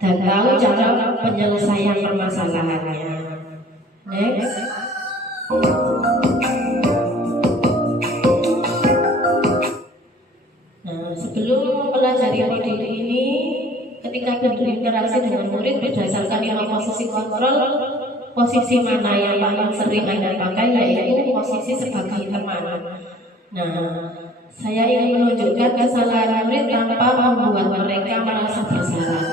dan tahu cara penyelesaian permasalahannya. Next. Sebelum mempelajari modul ini, ketika berinteraksi dengan murid berdasarkan 5 posisi kontrol, posisi mana yang paling sering Anda pakai yaitu posisi sebagai teman. Saya ingin menunjukkan kesalahan murid tanpa membuat mereka merasa bersalah.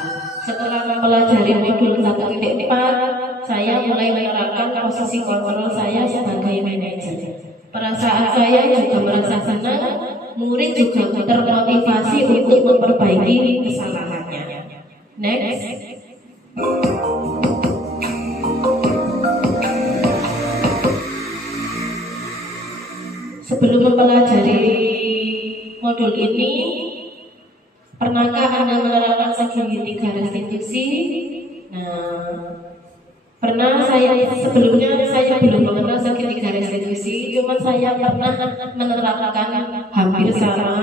Setelah mempelajari modul 1.4, saya mulai menerapkan posisi kontrol saya sebagai manajer. Perasaan saya juga merasa senang, murid juga termotivasi untuk memperbaiki kesalahannya. Next. Sebelum mempelajari modul ini, pernahkah Anda menerapkan segitiga restitusi? Pernah. Sebelumnya saya belum mengenal segitiga restitusi, cuma saya pernah menerapkan hampir sama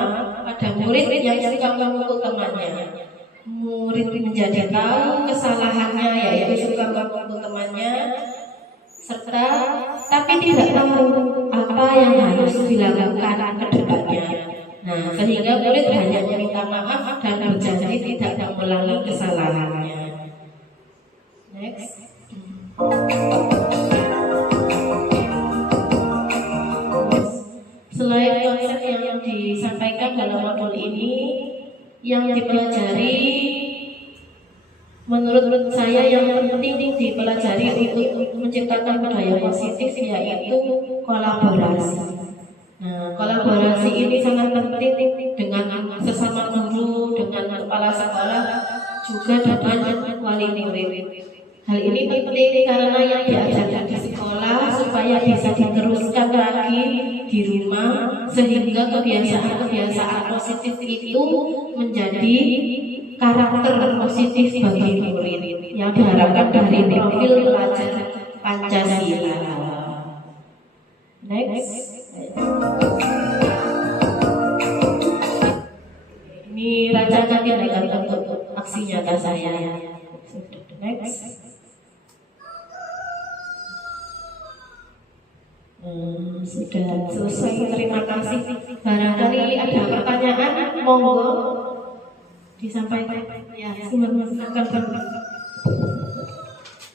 pada murid yang suka memukul temannya. Murid menjadi tahu kesalahannya, yaitu suka memukul temannya, serta tapi tidak tahu apa yang harus dilakukan ke depannya. Sehingga murid hanya meminta maaf dan berjanji tidak mengulangi kesalahannya. Next. disampaikan dalam modul ini yang dipelajari menurut saya yang penting dipelajari untuk menciptakan budaya positif yaitu kolaborasi. Nah, kolaborasi ini sangat penting dengan sesama guru, dengan kepala sekolah, juga dengan wali murid. Hal ini penting karena yang diajarkan di sekolah supaya bisa diteruskan lagi di rumah sehingga kebiasaan-kebiasaan positif itu menjadi karakter positif bagi murid yang diharapkan dari profil pelajar Pancasila. Next. Ini rancangan tindakan untuk aksi nyata saya. Next. Sudah selesai, terima kasih. Barangkali ada pertanyaan, monggo disampaikan. Ya, silakan.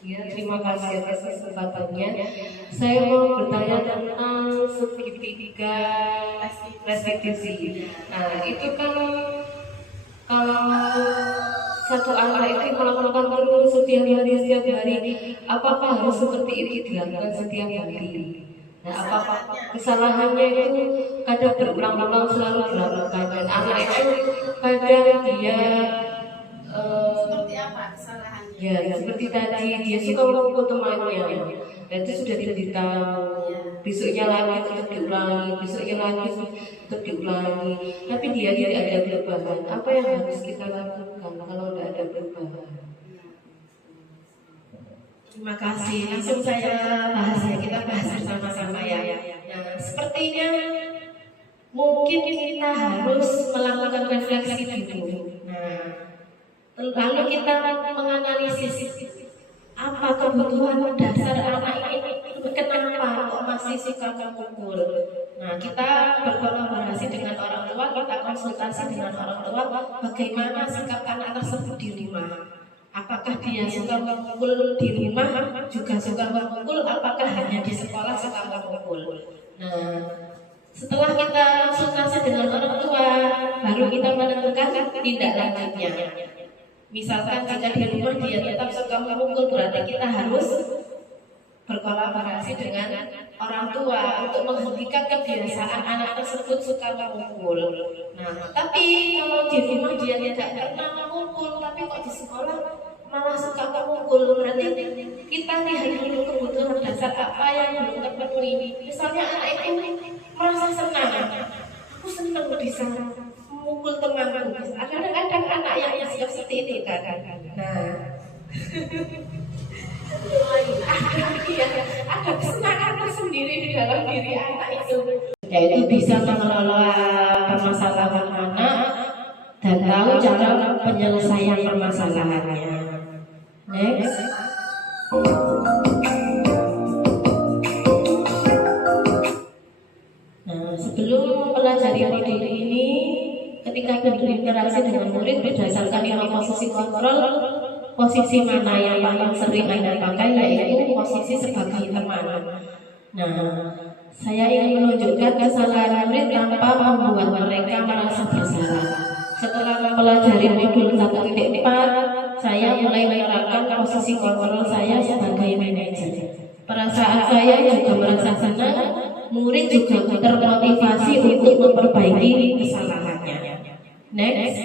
Ya, terima kasih atas kesempatannya. Saya mau bertanya tentang segitiga restitusi. Nah, itu kan kalau satu anak itu melakukan terus setiap hari, apakah harus seperti itu dilakukan setiap hari? Nah, apa kesalahannya itu kadang berulang-ulang selalu dilakukan dan anak itu kadang dia Seperti apa kesalahannya? ya seperti tadi dia suka memukul temannya dan itu sudah diberitahu, besoknya lagi tetap diulangi, besoknya lagi tetap diulangi, tapi dia tidak ada perubahan. Apa yang harus kita lakukan kalau tidak ada perubahan? Terima kasih. Langsung saya bahas ya, kita bahas bersama-sama ya. Nah, sepertinya mungkin kita harus melakukan refleksi dulu. Nah, lalu kita menganalisis apa kebutuhan dasar anak ini, kenapa kok masih suka memukul. Nah, kita berkolaborasi dengan orang tua, kita konsultasi dengan orang tua bagaimana sikap anak tersebut di rumah. Apakah dia suka memukul di rumah, juga suka memukul, apakah hanya di sekolah suka memukul. Nah, setelah kita konsultasi dengan orang tua, baru kita menentukan tindak lanjutnya. Misalkan jika di rumah dia tetap suka memukul, berarti kita harus berkolaborasi dengan orang tua untuk menghentikan kebiasaan anak tersebut suka memukul. Nah, tapi kalau di rumah dia tidak pernah memukul, tapi kok di sekolah malah suka memukul, berarti kita lihat dulu kebutuhan dasar apa yang belum terpenuhi. Misalnya anak itu merasa senang, aku senang bisa memukul temanku. Kadang-kadang anak yang sikap seperti itu kan. Nah, ada kesenangan tersendiri di dalam diri anak itu, yaitu bisa mengelola permasalahan anak dan tahu cara penyelesaian permasalahannya. Next. Nah, sebelum mempelajari modul ini, ketika berinteraksi dengan murid berdasarkan nilai posisi kontrol, posisi mana yang paling sering Anda pakai yaitu posisi sebagai teman. Nah, saya ingin menunjukkan kesalahan murid tanpa membuat mereka merasa bersalah. Setelah mempelajari modul 1.4, saya mulai menerapkan posisi kontrol saya sebagai manajer. Perasaan saya juga merasa senang, murid juga termotivasi untuk memperbaiki kesalahannya. Next.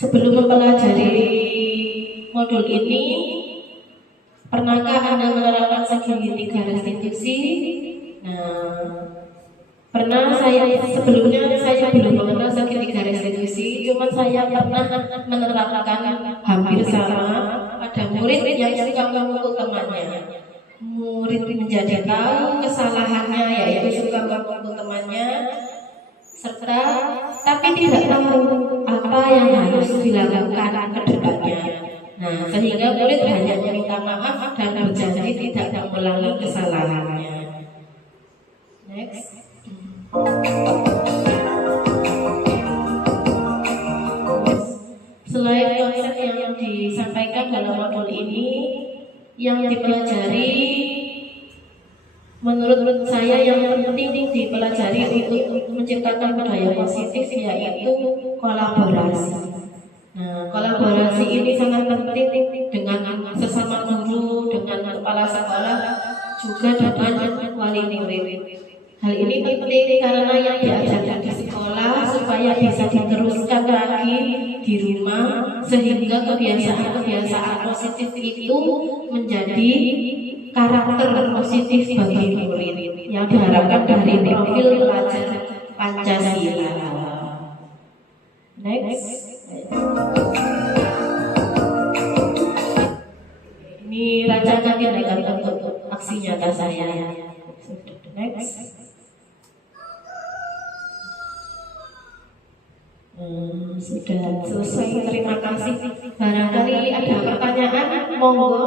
Sebelum mempelajari modul ini, pernahkah Anda menerapkan segitiga restitusi? Nah, pernah. Sebelumnya saya belum mengenal segitiga restitusi, cuma saya pernah menerapkan hampir sama pada murid yang suka memukul temannya. Murid menjadi tahu kesalahannya yaitu suka memukul temannya, serta tapi tidak tahu apa yang harus dilakukan ke depannya. Nah, sehingga murid hanya meminta maaf dan berjanji tidak mengulangi kesalahannya. Next. Selain konsep yang disampaikan dalam modul ini, yang dipelajari menurut saya yang penting dipelajari untuk menciptakan budaya positif yaitu kolaborasi. Nah, kolaborasi ini sangat penting dengan sesama guru, dengan kepala sekolah, juga dengan wali murid. Hal ini penting karena yang diajarkan di sekolah supaya bisa diteruskan lagi di rumah, sehingga kebiasaan-kebiasaan positif itu menjadi karakter positif bagi murid yang diharapkan dari profil pelajar Pancasila. Next. Ini rancangan tindakan untuk aksi nyata saya. Next. Sudah selesai, terima kasih. Barangkali ada pertanyaan, monggo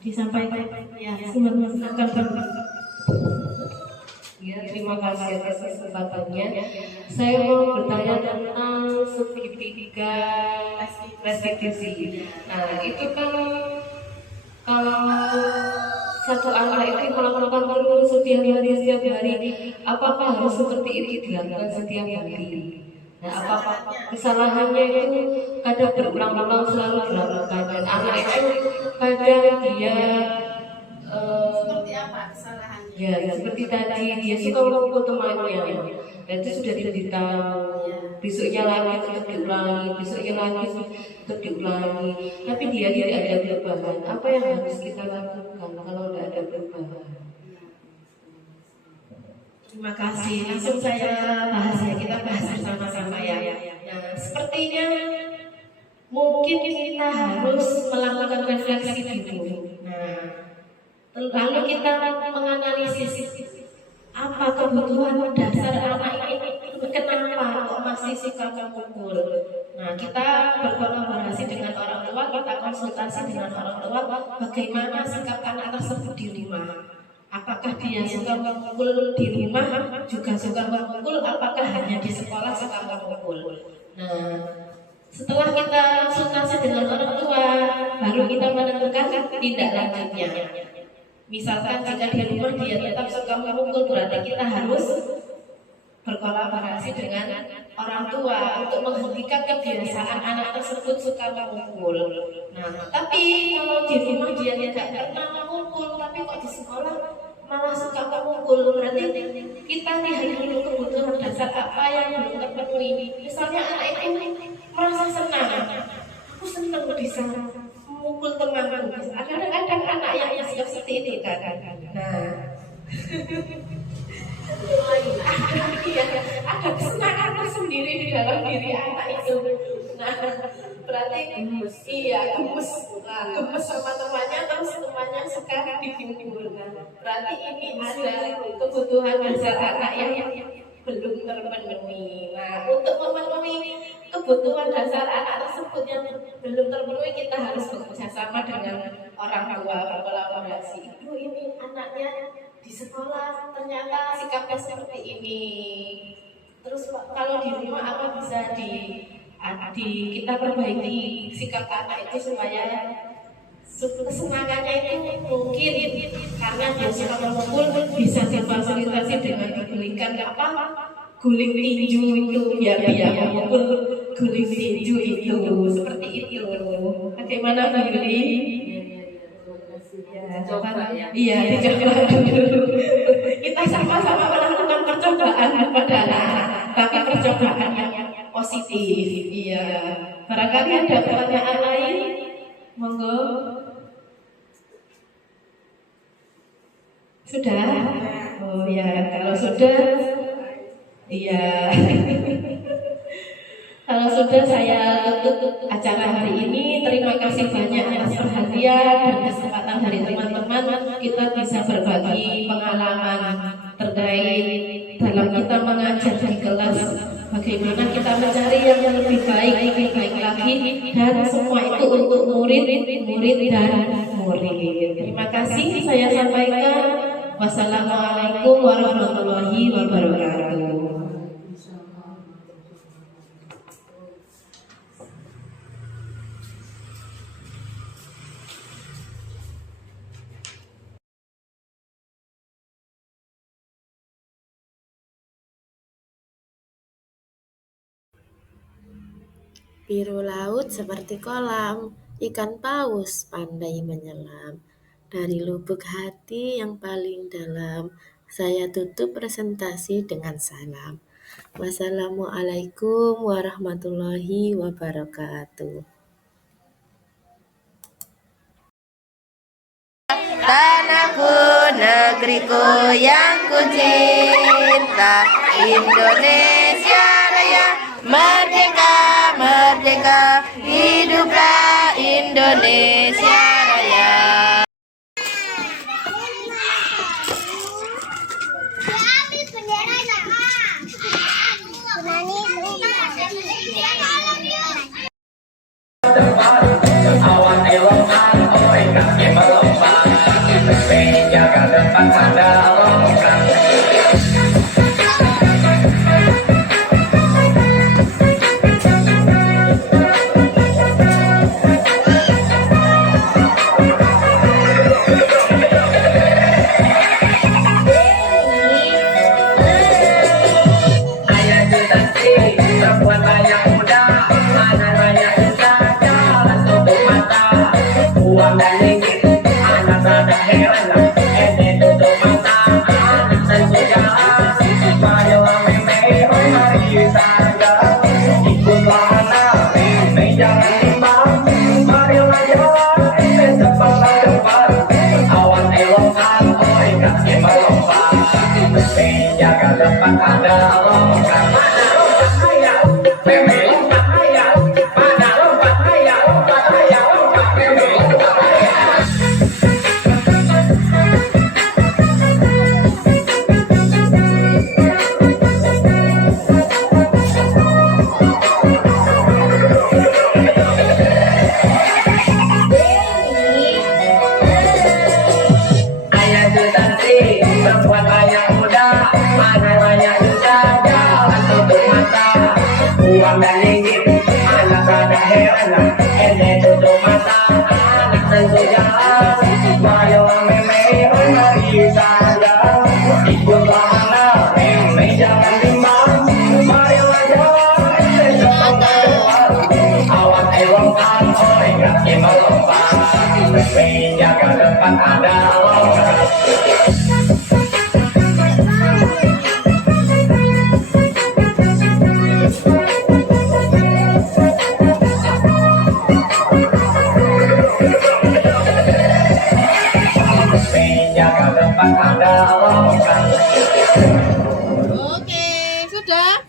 disampaikan. Ya, silakan. Ya, terima kasih atas kesempatannya. Saya mau bertanya tentang segitiga restitusi. Nah, itu kan kalau satu anak itu melakukan terus setiap hari, apakah harus seperti itu dilakukan setiap hari? Nah, apa kesalahannya itu kadang berulang-ulang selalu dilakukan, dan anak itu kadang dia Seperti apa kesalahannya? ya seperti tadi dia suka memukul temannya, dan itu sudah diberitahu. Besoknya lagi tetap diulangi, besoknya lagi tetap diulangi, tapi dia tidak ada perubahan. Apa yang harus kita lakukan kalau tidak ada perubahan? Terima kasih. Langsung saya bahas ya, kita bahas bersama-sama ya. Nah, sepertinya mungkin kita harus melakukan refleksi dulu. Nah, lalu kita menganalisis apa kebutuhan dasar anak ini, kenapa kok masih suka memukul. Nah, kita berkolaborasi dengan orang tua, kita konsultasi dengan orang tua, bagaimana sikap anak tersebut di rumah. Apakah dia suka memukul di rumah, juga suka memukul, apakah hanya di sekolah suka memukul. Nah, setelah kita konsultasi dengan orang tua, baru kita menentukan tindak lanjutnya. Misalkan jika di rumah dia tetap suka memukul, berarti kita harus berkolaborasi dengan orang tua untuk menghentikan kebiasaan anak tersebut suka memukul. Nah, tapi kalau di rumah dia tidak pernah memukul, tapi kok di sekolah malah suka memukul, berarti kita lihat dulu kebutuhan dasar apa yang belum terpenuhi. Misalnya anak itu merasa senang, aku senang bisa memukul temanku. Kadang-kadang anak yang seperti itu kan. Nah, ada kesenangan tersendiri di dalam diri anak itu. Nah, berarti gemes sama temannya, terus temannya suka dipukul. Berarti ini ada kebutuhan dasar anak yang belum terpenuhi. Nah, untuk memenuhi kebutuhan dasar anak tersebut yang belum terpenuhi, kita harus bekerja sama dengan orang tua, berkolaborasi. Ibu, ini anaknya di sekolah ternyata sikapnya seperti ini. Terus kalau di rumah apa bisa kita perbaiki sikap anak itu supaya kesenangannya itu mungkin karena dia suka memukul bisa difasilitasi dengan dibelikan guling tinju itu biar dia memukul guling tinju itu seperti itu. Bagaimana Bu Yuli? Coba ya. Iya, dicoba dulu. Kita sama-sama melakukan percobaan pada anak, tapi percobaan yang positif. Iya. Barangkali ada pertanyaan lain, monggo. Sudah? Oh ya, kalau sudah, iya. Kalau sudah, saya tutup acara hari ini. Terima kasih banyak atas perhatian dan kesempatan dari teman-teman. Kita bisa berbagi pengalaman terkait dalam kita mengajar di kelas. Bagaimana kita mencari yang lebih baik lagi, dan semua itu untuk murid dan murid. Terima kasih saya sampaikan. Wassalamualaikum warahmatullahi wabarakatuh. Biru laut seperti kolam, ikan paus pandai menyelam. Dari lubuk hati yang paling dalam, saya tutup presentasi dengan salam. Wassalamualaikum warahmatullahi wabarakatuh. Tanahku, negeriku yang ku cinta, Indonesia Raya, merdeka, merdeka, hiduplah Indonesia Raya. Oke, sudah.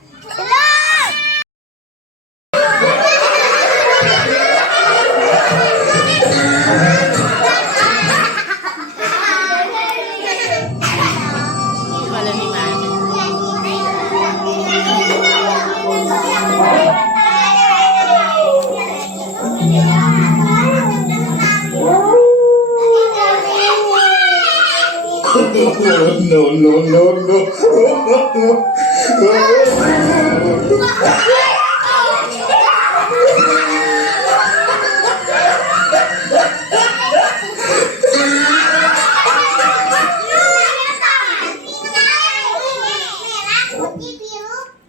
No, no, no, no.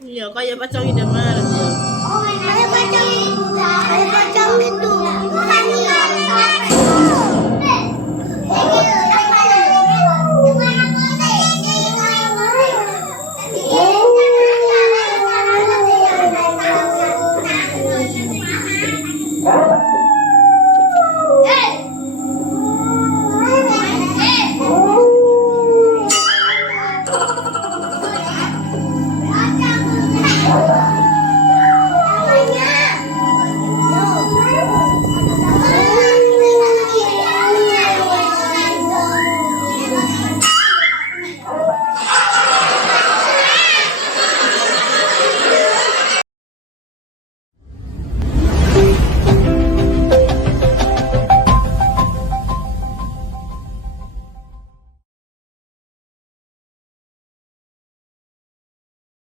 Iya, kayak pacang idaman. Ayo baca itu.